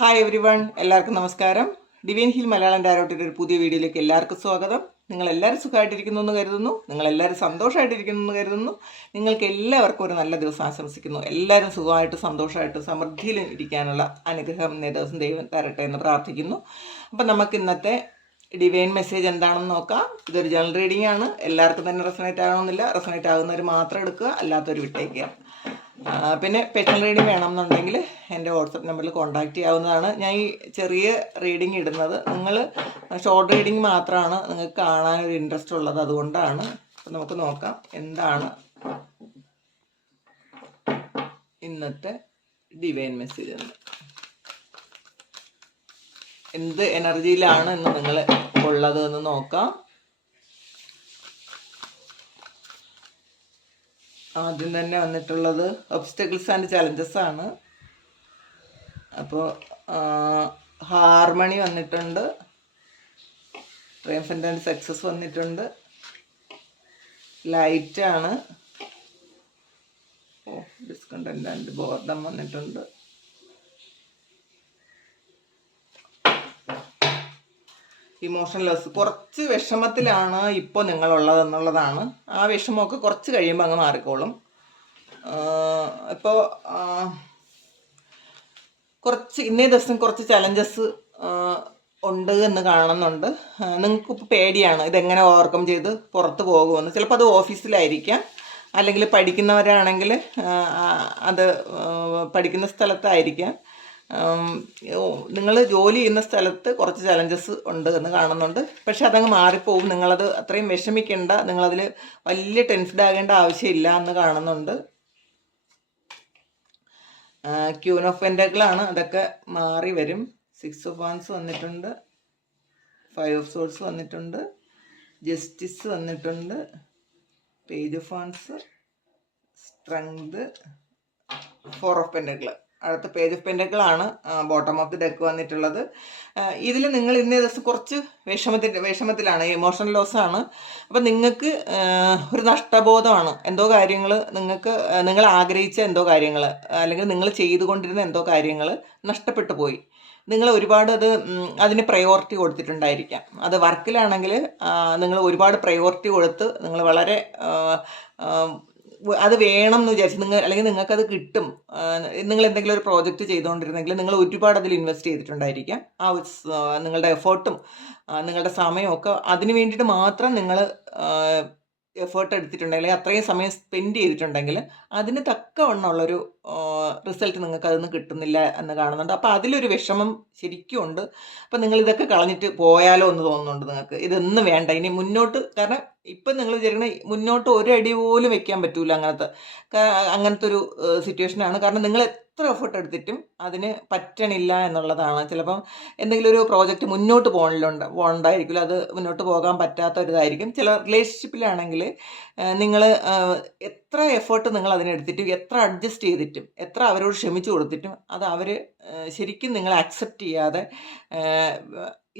Hi every one എല്ലാവർക്കും നമസ്കാരം. Divine hill Malayalam ഡയറക്ടറുടെ ഒരു പുതിയ വീഡിയോയിലേക്ക് എല്ലാവർക്കും സ്വാഗതം. നിങ്ങൾ എല്ലാവരും സുഖമായിട്ടിരിക്കുന്നു എന്ന് കരുതുന്നു. നിങ്ങൾ എല്ലാവരും സന്തോഷമായിട്ടിരിക്കുന്നു എന്ന് കരുതുന്നു. നിങ്ങൾക്ക് എല്ലാവർക്കും ഒരു നല്ല ദിവസം ആശംസിക്കുന്നു. എല്ലാവരും സുഖമായിട്ട് സന്തോഷമായിട്ട് സമൃദ്ധിയിൽ ഇരിക്കാനുള്ള അനുഗ്രഹം ഇന്നേ ദിവസം ദൈവം തരട്ടെ എന്ന് പ്രാർത്ഥിക്കുന്നു. അപ്പം നമുക്ക് ഇന്നത്തെ ഡിവൈൻ മെസ്സേജ് എന്താണെന്ന് നോക്കാം. ഇതൊരു ജനറൽ റീഡിംഗ് ആണ്. എല്ലാവർക്കും തന്നെ റെസണേറ്റ് ആകണമെന്നില്ല റെസണേറ്റ് ആകുന്നവർ മാത്രം എടുക്കുക. അല്ലാത്തവർ വിട്ടേക്കുക. പിന്നെ പേഴ്സണൽ റീഡിംഗ് വേണമെന്നുണ്ടെങ്കിൽ എന്റെ വാട്സപ്പ് നമ്പറിൽ കോൺടാക്റ്റ് ചെയ്യാവുന്നതാണ്. ഞാൻ ഈ ചെറിയ റീഡിംഗ് ഇടുന്നത്. നിങ്ങൾ ഷോർട്ട് റീഡിംഗ് മാത്രമാണ് നിങ്ങൾക്ക് കാണാൻ ഒരു ഇൻട്രസ്റ്റ് ഉള്ളത് അതുകൊണ്ടാണ്. അപ്പം നമുക്ക് നോക്കാം എന്താണ് ഇന്നത്തെ ഡിവൈൻ മെസ്സേജ് എന്ന് എന്ത് എനർജിയിലാണ് ഇന്ന് നിങ്ങൾ ഉള്ളത് എന്ന് നോക്കാം. ആദ്യം തന്നെ വന്നിട്ടുള്ളത് ഒബ്സ്റ്റക്കിൾസ് ആൻഡ് ചലഞ്ചസ് ആണ്. അപ്പോൾ ഹാർമണി വന്നിട്ടുണ്ട്. ട്രയംഫന്റ് ആൻഡ് സക്സസ് വന്നിട്ടുണ്ട്. ലൈറ്റ് ആണ്. ഓ ഡിസ്കണ്ടന്റ് ആൻഡ് ബോർഡം വന്നിട്ടുണ്ട്. ഇമോഷണലെസ് കുറച്ച് വിഷമത്തിലാണ് ഇപ്പോൾ നിങ്ങളുള്ളത് എന്നുള്ളതാണ് ആ വിഷമമൊക്കെ കുറച്ച് കഴിയുമ്പോൾ അങ്ങ് മാറിക്കോളും. ഇപ്പോൾ കുറച്ച് ഇന്നേ ദിവസം കുറച്ച് ചലഞ്ചസ് ഉണ്ട് എന്ന് കാണുന്നുണ്ട്. നിങ്ങൾക്ക് ഇപ്പോൾ പേടിയാണ്. ഇതെങ്ങനെ ഓവർകം ചെയ്ത് പുറത്ത് പോകുമെന്ന്. ചിലപ്പോൾ അത് ഓഫീസിലായിരിക്കാം. അല്ലെങ്കിൽ പഠിക്കുന്നവരാണെങ്കിൽ അത് പഠിക്കുന്ന സ്ഥലത്തായിരിക്കാം. നിങ്ങൾ ജോലി ചെയ്യുന്ന സ്ഥലത്ത് കുറച്ച് ചലഞ്ചസ് ഉണ്ട് എന്ന് കാണുന്നുണ്ട്. പക്ഷെ അതങ്ങ് മാറിപ്പോവും. നിങ്ങളത് അത്രയും വിഷമിക്കേണ്ട. നിങ്ങളതിൽ വലിയ ടെൻസ്ഡ് ആകേണ്ട ആവശ്യമില്ല എന്ന് കാണുന്നുണ്ട്. ക്യൂൻ ഓഫ് പെൻഡകളാണ് അതൊക്കെ മാറി വരും. സിക്സ് ഓഫ് വാൻസ് വന്നിട്ടുണ്ട്. ഫൈവ് ഓഫ് സോൾസ് വന്നിട്ടുണ്ട്. ജസ്റ്റിസ് വന്നിട്ടുണ്ട്. Page of wands strength four of പെൻഡകൾ അടുത്ത പേജ് ഓഫ് പെൻഡകളാണ് ബോട്ടം ഓഫ് ദി ഡെക്ക് വന്നിട്ടുള്ളത്. ഇതിൽ നിങ്ങൾ ഇന്നേ ദിവസം കുറച്ച് വിഷമത്തിന്റെ വിഷമത്തിലാണ് ഇമോഷണൽ ലോസ് ആണ്. അപ്പം നിങ്ങൾക്ക് ഒരു നഷ്ടബോധമാണ്. എന്തോ കാര്യങ്ങൾ നിങ്ങൾക്ക് നിങ്ങൾ ആഗ്രഹിച്ച എന്തോ കാര്യങ്ങൾ അല്ലെങ്കിൽ നിങ്ങൾ ചെയ്തുകൊണ്ടിരുന്ന എന്തോ കാര്യങ്ങൾ നഷ്ടപ്പെട്ടു പോയി. നിങ്ങൾ ഒരുപാട് അത് അതിന് പ്രയോറിറ്റി കൊടുത്തിട്ടുണ്ടായിരിക്കാം. അത് വർക്കിലാണെങ്കിൽ നിങ്ങൾ ഒരുപാട് പ്രയോറിറ്റി കൊടുത്ത് നിങ്ങൾ വളരെ അത് വേണം എന്ന് വിചാരിച്ച് നിങ്ങൾ അല്ലെങ്കിൽ നിങ്ങൾക്ക് അത് കിട്ടും. നിങ്ങൾ എന്തെങ്കിലും ഒരു പ്രോജക്റ്റ് ചെയ്തുകൊണ്ടിരുന്നെങ്കിൽ നിങ്ങൾ ഒരുപാട് അതിൽ ഇൻവെസ്റ്റ് ചെയ്തിട്ടുണ്ടായിരിക്കാം. ആ നിങ്ങളുടെ എഫേർട്ടും നിങ്ങളുടെ സമയമൊക്കെ അതിന് വേണ്ടിയിട്ട് മാത്രം നിങ്ങൾ എഫേർട്ട് എടുത്തിട്ടുണ്ടെങ്കിൽ അത്രയും സമയം സ്പെൻഡ് ചെയ്തിട്ടുണ്ടെങ്കിൽ അതിന് തക്കവണ്ണമുള്ളൊരു റിസൾട്ട് നിങ്ങൾക്ക് അതൊന്നും കിട്ടുന്നില്ല എന്ന് കാണുന്നുണ്ട്. അപ്പോൾ അതിലൊരു വിഷമം ശരിക്കും ഉണ്ട്. അപ്പം നിങ്ങൾ ഇതൊക്കെ കളഞ്ഞിട്ട് പോയാലോ എന്ന് തോന്നുന്നുണ്ട് നിങ്ങൾക്ക്. ഇതൊന്നും വേണ്ട. ഇനി മുന്നോട്ട് കാരണം ഇപ്പം നിങ്ങൾ വിചാരിക്കണ മുന്നോട്ട് ഒരു അടി പോലും വെക്കാൻ പറ്റൂല അങ്ങനത്തെ അങ്ങനത്തെ ഒരു സിറ്റുവേഷനാണ് കാരണം നിങ്ങൾ എത്ര എഫേർട്ട് എടുത്തിട്ടും അതിന് പറ്റണില്ല എന്നുള്ളതാണ്. ചിലപ്പം എന്തെങ്കിലും ഒരു പ്രോജക്റ്റ് മുന്നോട്ട് പോകണില്ലുണ്ട് പോകണ്ടായിരിക്കില്ല അത് മുന്നോട്ട് പോകാൻ പറ്റാത്ത ഒരിതായിരിക്കും ചില റിലേഷൻഷിപ്പിലാണെങ്കിൽ നിങ്ങൾ എത്ര എഫേർട്ട് നിങ്ങൾ അതിനെടുത്തിട്ടും എത്ര അഡ്ജസ്റ്റ് ചെയ്തിട്ടും എത്ര അവരോട് ക്ഷമിച്ചു കൊടുത്തിട്ടും അത് അവർ ശരിക്കും നിങ്ങൾ അക്സെപ്റ്റ് ചെയ്യാതെ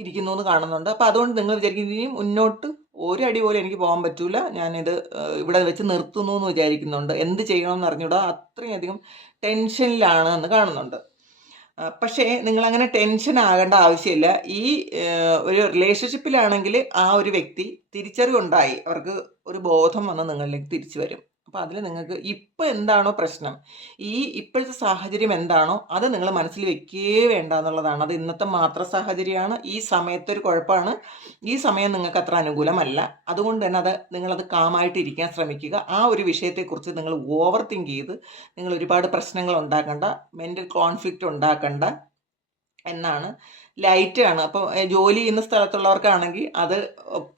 ഇരിക്കുന്നു എന്ന് കാണുന്നുണ്ട്. അപ്പോൾ അതുകൊണ്ട് നിങ്ങൾ വിചാരിക്കും മുന്നോട്ട് ഒരു അടി പോലും എനിക്ക് പോകാൻ പറ്റൂല. ഞാനിത് ഇവിടെ വെച്ച് നിർത്തുന്നു എന്ന് വിചാരിക്കുന്നുണ്ട്. എന്ത് ചെയ്യണമെന്ന് അറിഞ്ഞൂടാ. അത്രയും അധികം ടെൻഷനിലാണ് എന്ന് കാണുന്നുണ്ട്. പക്ഷേ നിങ്ങളങ്ങനെ ടെൻഷൻ ആകേണ്ട ആവശ്യമില്ല. ഈ ഒരു റിലേഷൻഷിപ്പിലാണെങ്കിൽ ആ ഒരു വ്യക്തി തിരിച്ചറിവുണ്ടായി. അവർക്ക് ഒരു ബോധം വന്ന് നിങ്ങളിലേക്ക് തിരിച്ചു വരും. അപ്പോൾ അതിൽ നിങ്ങൾക്ക് ഇപ്പോൾ എന്താണോ പ്രശ്നം ഈ ഇപ്പോഴത്തെ സാഹചര്യം എന്താണോ അത് നിങ്ങൾ മനസ്സിൽ വെക്കേ വേണ്ട എന്നുള്ളതാണ്. അത് ഇന്നത്തെ മാത്രം സാഹചര്യമാണ് ഈ സമയത്തൊരു കുഴപ്പമാണ്. ഈ സമയം നിങ്ങൾക്ക് അത്ര അനുകൂലമല്ല. അതുകൊണ്ട് തന്നെ അത് നിങ്ങളത് കാമായിട്ട് ഇരിക്കാൻ ശ്രമിക്കുക. ആ ഒരു വിഷയത്തെക്കുറിച്ച് നിങ്ങൾ ഓവർ തിങ്ക് ചെയ്ത് നിങ്ങൾ ഒരുപാട് പ്രശ്നങ്ങൾ ഉണ്ടാക്കണ്ട മെന്റൽ കോൺഫ്ലിക്റ്റ് ഉണ്ടാക്കണ്ട. എന്നാണ് ലൈറ്റ് ആണ്. അപ്പോൾ ജോലി ചെയ്യുന്ന സ്ഥലത്തുള്ളവർക്കാണെങ്കിൽ അത്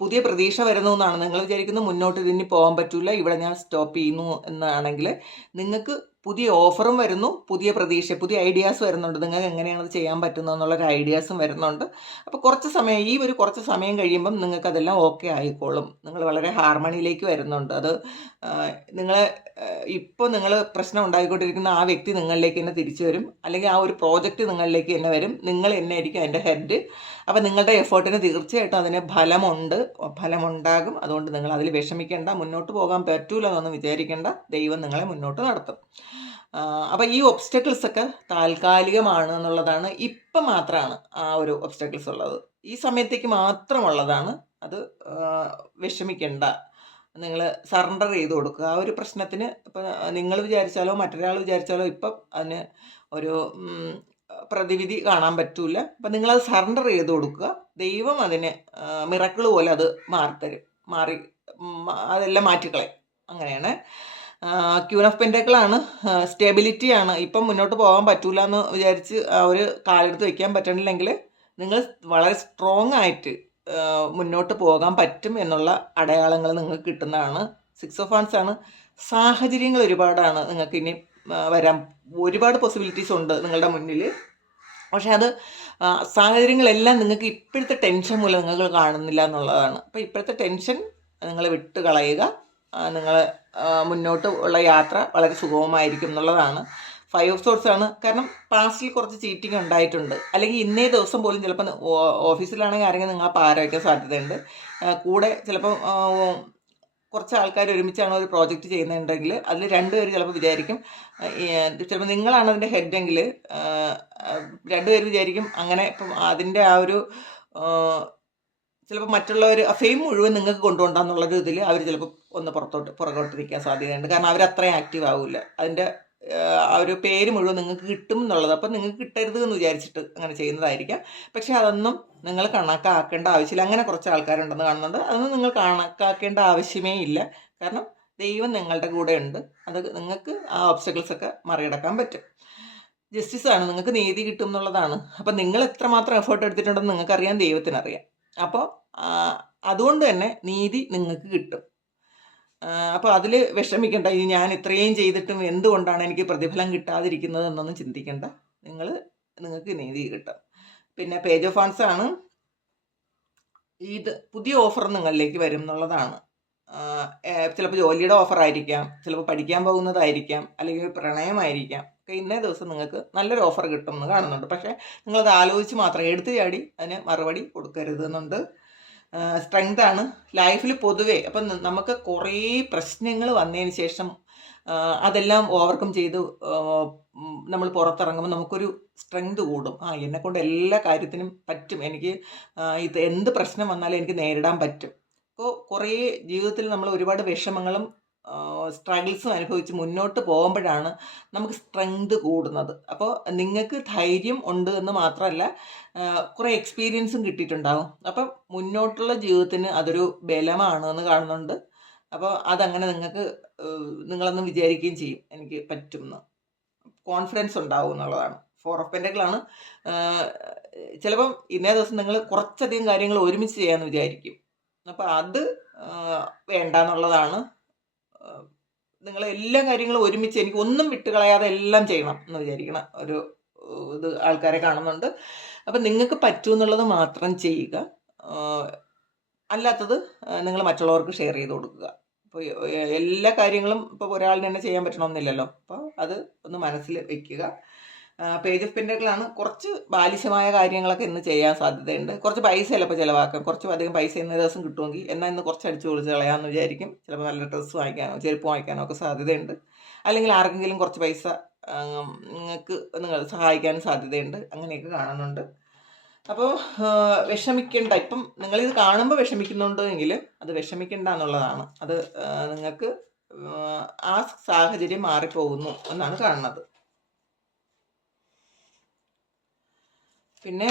പുതിയ പ്രതീക്ഷ വരുന്നു എന്നാണ്. നിങ്ങൾ വിചാരിക്കുന്നത് മുന്നോട്ട് ഇതിന് പോകാൻ പറ്റില്ല ഇവിടെ ഞാൻ സ്റ്റോപ്പ് ചെയ്യുന്നു എന്നാണെങ്കിൽ നിങ്ങൾക്ക് പുതിയ ഓഫറും വരുന്നു പുതിയ പ്രതീക്ഷ പുതിയ ഐഡിയാസ് വരുന്നുണ്ട്. നിങ്ങൾക്ക് എങ്ങനെയാണ് ചെയ്യാൻ പറ്റുന്നത് എന്നുള്ളൊരു ഐഡിയാസും വരുന്നുണ്ട്. അപ്പോൾ കുറച്ച് സമയം ഈ ഒരു കുറച്ച് സമയം കഴിയുമ്പം നിങ്ങൾക്കതെല്ലാം ഓക്കെ ആയിക്കോളും. നിങ്ങൾ വളരെ ഹാർമണിയിലേക്ക് വരുന്നുണ്ട്. അത് നിങ്ങൾ ഇപ്പോൾ നിങ്ങൾ പ്രശ്നം ഉണ്ടായിക്കൊണ്ടിരിക്കുന്ന ആ വ്യക്തി നിങ്ങളിലേക്ക് തന്നെ തിരിച്ചു വരും. അല്ലെങ്കിൽ ആ ഒരു പ്രോജക്റ്റ് നിങ്ങളിലേക്ക് തന്നെ വരും. നിങ്ങൾ തന്നെ ആയിരിക്കും അതിന്റെ ഹെഡ്. അപ്പോൾ നിങ്ങളുടെ എഫേർട്ടിന് തീർച്ചയായിട്ടും അതിന് ഫലമുണ്ട്. ഫലമുണ്ടാകും. അതുകൊണ്ട് നിങ്ങൾ അതിൽ വിഷമിക്കേണ്ട മുന്നോട്ട് പോകാൻ പറ്റൂല എന്നൊന്നും വിചാരിക്കേണ്ട. ദൈവം നിങ്ങളെ മുന്നോട്ട് നടത്തും. അപ്പം ഈ ഒബ്സ്റ്റക്കിൾസ് ഒക്കെ താൽക്കാലികമാണ് എന്നുള്ളതാണ് ഇപ്പം മാത്രമാണ് ആ ഒരു ഒബ്സ്റ്റക്കിൾസ് ഉള്ളത്. ഈ സമയത്തേക്ക് മാത്രമുള്ളതാണ് അത് വിഷമിക്കേണ്ട. നിങ്ങൾ സറണ്ടർ ചെയ്ത് കൊടുക്കുക. ആ ഒരു പ്രശ്നത്തിന് ഇപ്പം നിങ്ങൾ വിചാരിച്ചാലോ മറ്റൊരാൾ വിചാരിച്ചാലോ ഇപ്പം അതിന് ഒരു പ്രതിവിധി കാണാൻ പറ്റൂല. അപ്പം നിങ്ങളത് സറണ്ടർ ചെയ്ത് കൊടുക്കുക. ദൈവം അതിന് മിറക്കിൾ പോലെ അത് മാറിത്തരും മാറി അതെല്ലാം മാറ്റിക്കളയും. അങ്ങനെയാണ്. ക്യൂൻ ഓഫ് പെന്റക്കിളാണ് സ്റ്റെബിലിറ്റിയാണ്. ഇപ്പം മുന്നോട്ട് പോകാൻ പറ്റൂല എന്ന് വിചാരിച്ച് ഒരു കാലെടുത്ത് വയ്ക്കാൻ പറ്റണില്ലെങ്കിൽ നിങ്ങൾ വളരെ സ്ട്രോങ് ആയിട്ട് മുന്നോട്ട് പോകാൻ പറ്റും എന്നുള്ള അടയാളങ്ങൾ നിങ്ങൾക്ക് കിട്ടുന്നതാണ്. സിക്സ് ഓഫ് ഹാൻസ് ആണ്. സാഹചര്യങ്ങൾ ഒരുപാടാണ് നിങ്ങൾക്ക് ഇനി വരാൻ. ഒരുപാട് പോസിബിലിറ്റീസ് ഉണ്ട് നിങ്ങളുടെ മുന്നിൽ. പക്ഷേ അത് സാഹചര്യങ്ങളെല്ലാം നിങ്ങൾക്ക് ഇപ്പോഴത്തെ ടെൻഷൻ മൂലം നിങ്ങൾ കാണുന്നില്ല എന്നുള്ളതാണ്. അപ്പോൾ ഇപ്പോഴത്തെ ടെൻഷൻ നിങ്ങൾ വിട്ട് കളയുക നിങ്ങൾ മുന്നോട്ട് ഉള്ള യാത്ര വളരെ സുഗമമായിരിക്കും എന്നുള്ളതാണ്. ഫൈവ് ഓഫ് സോർട്സ് ആണ്. കാരണം പാസ്റ്റിൽ കുറച്ച് ചീറ്റിംഗ് ഉണ്ടായിട്ടുണ്ട്. അല്ലെങ്കിൽ ഇന്നേ ദിവസം പോലും ചിലപ്പോൾ ഓഫീസിലാണെങ്കിൽ ആരെങ്കിലും നിങ്ങൾ പാര വയ്ക്കാൻ സാധ്യതയുണ്ട് കൂടെ ചിലപ്പോൾ കുറച്ച് ആൾക്കാർ ഒരുമിച്ചാണ് ഒരു പ്രോജക്റ്റ് ചെയ്യുന്നുണ്ടെങ്കിൽ അതിൽ രണ്ടുപേർ ചിലപ്പോൾ വിചാരിക്കും ചിലപ്പോൾ നിങ്ങളാണ് അതിന്റെ ഹെഡെങ്കിൽ രണ്ടുപേർ വിചാരിക്കും അങ്ങനെ ഇപ്പം അതിന്റെ ആ ഒരു ചിലപ്പോൾ മറ്റുള്ളവർ ഫെയിം മുഴുവൻ നിങ്ങൾക്ക് കൊണ്ടുപോകണ്ടെന്നുള്ളൊരു ഇതിൽ അവർ ചിലപ്പോൾ ഒന്ന് പുറത്തോട്ട് പുറകോട്ട് നിൽക്കാൻ സാധ്യതയുണ്ട്. കാരണം അവർ അത്രയും ആക്റ്റീവ് ആവില്ല അതിന്റെ ആ ഒരു പേര് മുഴുവൻ നിങ്ങൾക്ക് കിട്ടും എന്നുള്ളത്. അപ്പം നിങ്ങൾക്ക് കിട്ടരുത് എന്ന് വിചാരിച്ചിട്ട് അങ്ങനെ ചെയ്യുന്നതായിരിക്കാം. പക്ഷേ അതൊന്നും നിങ്ങൾ കണക്കാക്കേണ്ട ആവശ്യമില്ല. അങ്ങനെ കുറച്ച് ആൾക്കാരുണ്ടെന്ന് കാണുന്നുണ്ട്. അതൊന്നും നിങ്ങൾ കണക്കാക്കേണ്ട ആവശ്യമേ ഇല്ല. കാരണം ദൈവം നിങ്ങളുടെ കൂടെ ഉണ്ട്. അത് നിങ്ങൾക്ക് ആ ഓബ്സ്റ്റക്കിൾസ് ഒക്കെ മറികടക്കാൻ പറ്റും. ജസ്റ്റിസ് ആണ്. നിങ്ങൾക്ക് നീതി കിട്ടും എന്നുള്ളതാണ്. അപ്പം നിങ്ങൾ എത്രമാത്രം എഫേർട്ട് എടുത്തിട്ടുണ്ടെന്ന് നിങ്ങൾക്കറിയാം. ദൈവത്തിനറിയാം. അപ്പോൾ അതുകൊണ്ട് തന്നെ നീതി നിങ്ങൾക്ക് കിട്ടും. അപ്പോൾ അതിൽ വിഷമിക്കണ്ട. ഇനി ഞാൻ ഇത്രയും ചെയ്തിട്ടും എന്തുകൊണ്ടാണ് എനിക്ക് പ്രതിഫലം കിട്ടാതിരിക്കുന്നത് എന്നൊന്നും ചിന്തിക്കണ്ട. നിങ്ങൾ നിങ്ങൾക്ക് നീതി കിട്ടും. പിന്നെ പേജ് ഓഫ് ഫണ്ട്സ് ആണ്. ഇത് പുതിയ ഓഫർ നിങ്ങളിലേക്ക് വരും എന്നുള്ളതാണ്. ചിലപ്പോൾ ജോലിയുടെ ഓഫർ ആയിരിക്കാം ചിലപ്പോൾ പഠിക്കാൻ പോകുന്നതായിരിക്കാം അല്ലെങ്കിൽ പ്രണയമായിരിക്കാം. ഒക്കെ ഇന്നേ ദിവസം നിങ്ങൾക്ക് നല്ലൊരു ഓഫർ കിട്ടും എന്ന് കാണുന്നുണ്ട്. പക്ഷേ നിങ്ങളത് ആലോചിച്ച് മാത്രം എടുത്തു ചാടി അതിന് മറുപടി കൊടുക്കരുത് എന്നുണ്ട് സ്ട്രെങ്ത് ആണ്. ലൈഫിൽ പൊതുവേ അപ്പം നമുക്ക് കുറേ പ്രശ്നങ്ങൾ വന്നതിന് ശേഷം അതെല്ലാം ഓവർകം ചെയ്ത് നമ്മൾ പുറത്തിറങ്ങുമ്പോൾ നമുക്കൊരു സ്ട്രെങ്ത് കൂടും. ആ എന്നെക്കൊണ്ട് എല്ലാ കാര്യത്തിനും പറ്റും. എനിക്ക് ഇത് എന്ത് പ്രശ്നം വന്നാലും എനിക്ക് നേരിടാൻ പറ്റും. അപ്പോൾ കുറേ ജീവിതത്തിൽ നമ്മൾ ഒരുപാട് വിഷമങ്ങളും സ്ട്രഗിൾസും അനുഭവിച്ച് മുന്നോട്ട് പോകുമ്പോഴാണ് നമുക്ക് സ്ട്രെങ്ത് കൂടുന്നത്. അപ്പോൾ നിങ്ങൾക്ക് ധൈര്യം ഉണ്ട് എന്ന് മാത്രമല്ല കുറേ എക്സ്പീരിയൻസും കിട്ടിയിട്ടുണ്ടാവും. അപ്പം മുന്നോട്ടുള്ള ജീവിതത്തിന് അതൊരു ബലമാണ് എന്ന് കാണുന്നുണ്ട്. അപ്പോൾ അതങ്ങനെ നിങ്ങൾക്ക് നിങ്ങളൊന്നും വിചാരിക്കുകയും ചെയ്യും. എനിക്ക് പറ്റുമെന്ന്. കോൺഫിഡൻസ് ഉണ്ടാവും എന്നുള്ളതാണ്. ഫോർ ഓഫ് പെന്റക്കിളാണ് ചിലപ്പം ഇന്നേ ദിവസം നിങ്ങൾ കുറച്ചധികം കാര്യങ്ങൾ ഒരുമിച്ച് ചെയ്യാമെന്ന് വിചാരിക്കും. അപ്പോൾ അത് വേണ്ട എന്നുള്ളതാണ് നിങ്ങൾ എല്ലാ കാര്യങ്ങളും ഒരുമിച്ച് എനിക്ക് ഒന്നും വിട്ടുകളയാതെ എല്ലാം ചെയ്യണം എന്ന് വിചാരിക്കണം ഒരു ഇത് ആൾക്കാരെ കാണുന്നുണ്ട്. അപ്പം നിങ്ങൾക്ക് പറ്റുമെന്നുള്ളത് മാത്രം ചെയ്യുക. അല്ലാത്തത് നിങ്ങൾ മറ്റുള്ളവർക്ക് ഷെയർ ചെയ്ത് കൊടുക്കുക. ഇപ്പോൾ എല്ലാ കാര്യങ്ങളും ഇപ്പോൾ ഒരാളിന് തന്നെ ചെയ്യാൻ പറ്റണമെന്നില്ലല്ലോ അപ്പോൾ അത് ഒന്ന് മനസ്സിൽ വെക്കുക. പേജ് ഓഫ് പെൻഡക്കിളാണ് കുറച്ച് ബാലിശമായ കാര്യങ്ങളൊക്കെ ഇന്ന് ചെയ്യാൻ സാധ്യതയുണ്ട്. കുറച്ച് പൈസ ചിലപ്പോൾ ചിലവാക്കാം കുറച്ച് അധികം പൈസ ഇന്ന ദിവസം കിട്ടുമെങ്കിൽ എന്നാൽ ഇന്ന് കുറച്ച് അടിച്ചു പൊളിച്ച് കളയാമെന്ന് വിചാരിക്കും. ചിലപ്പോൾ നല്ല ഡ്രസ്സ് വാങ്ങിക്കാനോ ചെരുപ്പ് വാങ്ങിക്കാനോ ഒക്കെ സാധ്യതയുണ്ട്. അല്ലെങ്കിൽ ആർക്കെങ്കിലും കുറച്ച് പൈസ നിങ്ങൾക്ക് നിങ്ങൾ സഹായിക്കാൻ സാധ്യതയുണ്ട്. അങ്ങനെയൊക്കെ കാണുന്നുണ്ട്. അപ്പോൾ വിഷമിക്കേണ്ട. ഇപ്പം നിങ്ങളിത് കാണുമ്പോൾ വിഷമിക്കുന്നുണ്ടെങ്കിൽ അത് വിഷമിക്കേണ്ട എന്നുള്ളതാണ്. അത് നിങ്ങൾക്ക് ആ, സാഹചര്യം മാറിപ്പോകുന്നു എന്നാണ് കാണുന്നത്. പിന്നെ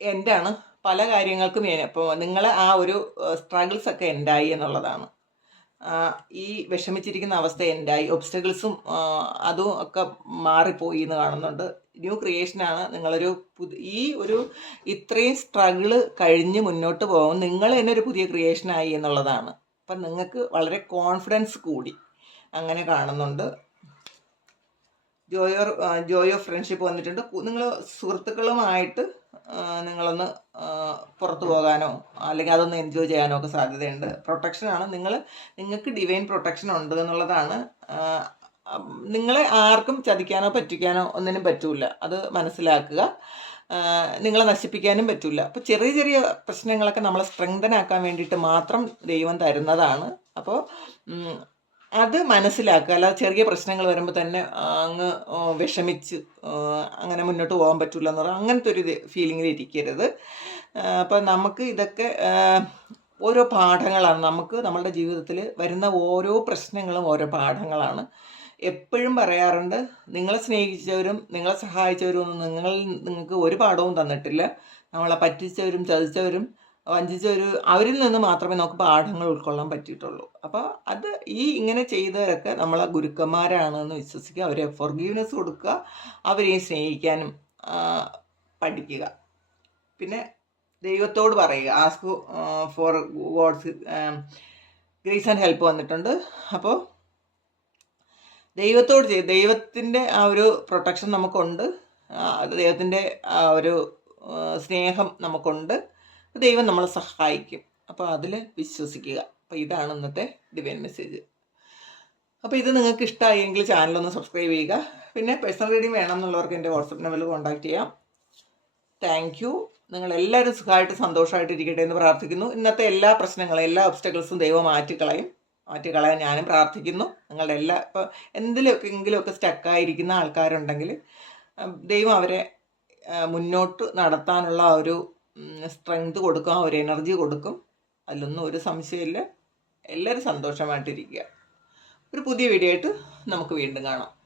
എന്റാണ് പല കാര്യങ്ങൾക്കും ഇപ്പോൾ നിങ്ങൾ ആ ഒരു സ്ട്രഗിൾസ് ഒക്കെ ഉണ്ടായി എന്നുള്ളതാണ്. ഈ വിഷമിച്ചിരിക്കുന്ന അവസ്ഥ ഉണ്ടായി ഒബ്സ്റ്റക്കിൾസും അതും ഒക്കെ മാറിപ്പോയി എന്ന് കാണുന്നുണ്ട്. ന്യൂ ക്രിയേഷനാണ് നിങ്ങളൊരു പുതു ഈ ഒരു ഇത്രയും സ്ട്രഗിൾ കഴിഞ്ഞ് മുന്നോട്ട് പോകും നിങ്ങൾ തന്നെ ഒരു പുതിയ ക്രിയേഷനായി എന്നുള്ളതാണ്. അപ്പം നിങ്ങൾക്ക് വളരെ കോൺഫിഡൻസ് കൂടി അങ്ങനെ കാണുന്നുണ്ട്. ജോയോ ജോയോ ഫ്രണ്ട്ഷിപ്പ് വന്നിട്ടുണ്ട്. നിങ്ങൾ സുഹൃത്തുക്കളുമായിട്ട് നിങ്ങളൊന്ന് പുറത്തു പോകാനോ അല്ലെങ്കിൽ അതൊന്ന് എൻജോയ് ചെയ്യാനോ ഒക്കെ സാധ്യതയുണ്ട്. പ്രൊട്ടക്ഷനാണ് നിങ്ങൾ നിങ്ങൾക്ക് ഡിവൈൻ പ്രൊട്ടക്ഷൻ ഉണ്ട് എന്നുള്ളതാണ് നിങ്ങളെ ആർക്കും ചതിക്കാനോ പറ്റിക്കാനോ ഒന്നിനും പറ്റൂല. അത് മനസ്സിലാക്കുക. നിങ്ങളെ നശിപ്പിക്കാനും പറ്റൂല. അപ്പോൾ ചെറിയ ചെറിയ പ്രശ്നങ്ങളൊക്കെ നമ്മളെ സ്ട്രെങ്തൻ ആക്കാൻ വേണ്ടിയിട്ട് മാത്രം ദൈവം തരുന്നതാണ്. അപ്പോൾ അത് മനസ്സിലാക്കുക. അല്ലാതെ ചെറിയ പ്രശ്നങ്ങൾ വരുമ്പോൾ തന്നെ അങ്ങ് വിഷമിച്ച് അങ്ങനെ മുന്നോട്ട് പോകാൻ പറ്റില്ല എന്ന് പറഞ്ഞാൽ അങ്ങനത്തെ ഒരു ഫീലിങ്ങിൽ ഇരിക്കരുത്. അപ്പോൾ നമുക്ക് ഇതൊക്കെ ഓരോ പാഠങ്ങളാണ്. നമുക്ക് നമ്മളുടെ ജീവിതത്തിൽ വരുന്ന ഓരോ പ്രശ്നങ്ങളും ഓരോ പാഠങ്ങളാണ്. എപ്പോഴും പറയാറുണ്ട് നിങ്ങളെ സ്നേഹിച്ചവരും നിങ്ങളെ സഹായിച്ചവരും ഒന്നും നിങ്ങൾ നിങ്ങൾക്ക് ഒരു പാഠവും തന്നിട്ടില്ല. നമ്മളെ പറ്റിച്ചവരും ചതിച്ചവരും വഞ്ചിച്ചവരും അവരിൽ നിന്ന് മാത്രമേ നമുക്ക് പാഠങ്ങൾ ഉൾക്കൊള്ളാൻ പറ്റിയിട്ടുള്ളൂ. അപ്പോൾ അത് ഈ ഇങ്ങനെ ചെയ്തവരൊക്കെ നമ്മളെ ഗുരുക്കന്മാരാണെന്ന് വിശ്വസിക്കുക അവരെ ഫൊർഗീവ്നെസ് കൊടുക്കുക അവരെയും സ്നേഹിക്കാനും പഠിക്കുക. പിന്നെ ദൈവത്തോട് പറയുക ask for God's grace and help വന്നിട്ടുണ്ട്. അപ്പോൾ ദൈവത്തോട് ചെയ്ത് ദൈവത്തിന്റെ ആ ഒരു പ്രൊട്ടക്ഷൻ നമുക്കുണ്ട്. ദൈവത്തിന്റെ ആ ഒരു സ്നേഹം നമുക്കുണ്ട്. ദൈവം നമ്മളെ സഹായിക്കും. അപ്പോൾ അതിൽ വിശ്വസിക്കുക. അപ്പോൾ ഇതാണ് ഇന്നത്തെ ഡിവൈൻ മെസ്സേജ് അപ്പോൾ ഇത് നിങ്ങൾക്ക് ഇഷ്ടമായെങ്കിൽ ചാനലൊന്ന് സബ്സ്ക്രൈബ് ചെയ്യുക. പിന്നെ പേഴ്സണൽ റീഡിംഗ് വേണം എന്നുള്ളവർക്ക് എന്റെ വാട്സപ്പ് നമ്പറിൽ കോൺടാക്ട് ചെയ്യാം. താങ്ക് യു നിങ്ങളെല്ലാവരും സുഖമായിട്ട് സന്തോഷമായിട്ട് ഇരിക്കട്ടെ എന്ന് പ്രാർത്ഥിക്കുന്നു. ഇന്നത്തെ എല്ലാ പ്രശ്നങ്ങളും എല്ലാ ഒബ്സ്റ്റക്കിൾസും ദൈവം മാറ്റിക്കളയും മാറ്റിക്കളയാൻ ഞാനും പ്രാർത്ഥിക്കുന്നു. നിങ്ങളുടെ എല്ലാ ഇപ്പോൾ എന്തിലൊക്കെ എങ്കിലുമൊക്കെ സ്റ്റക്കായിരിക്കുന്ന ആൾക്കാരുണ്ടെങ്കിൽ ദൈവം അവരെ മുന്നോട്ട് നടത്താനുള്ള ഒരു സ്ട്രെങ്ത് കൊടുക്കും ആ ഒരു എനർജി കൊടുക്കും. അതിലൊന്നും ഒരു സംശയമില്ല എല്ലാവരും സന്തോഷമായിട്ടിരിക്കുക. ഒരു പുതിയ വീഡിയോ ആയിട്ട് നമുക്ക് വീണ്ടും കാണാം.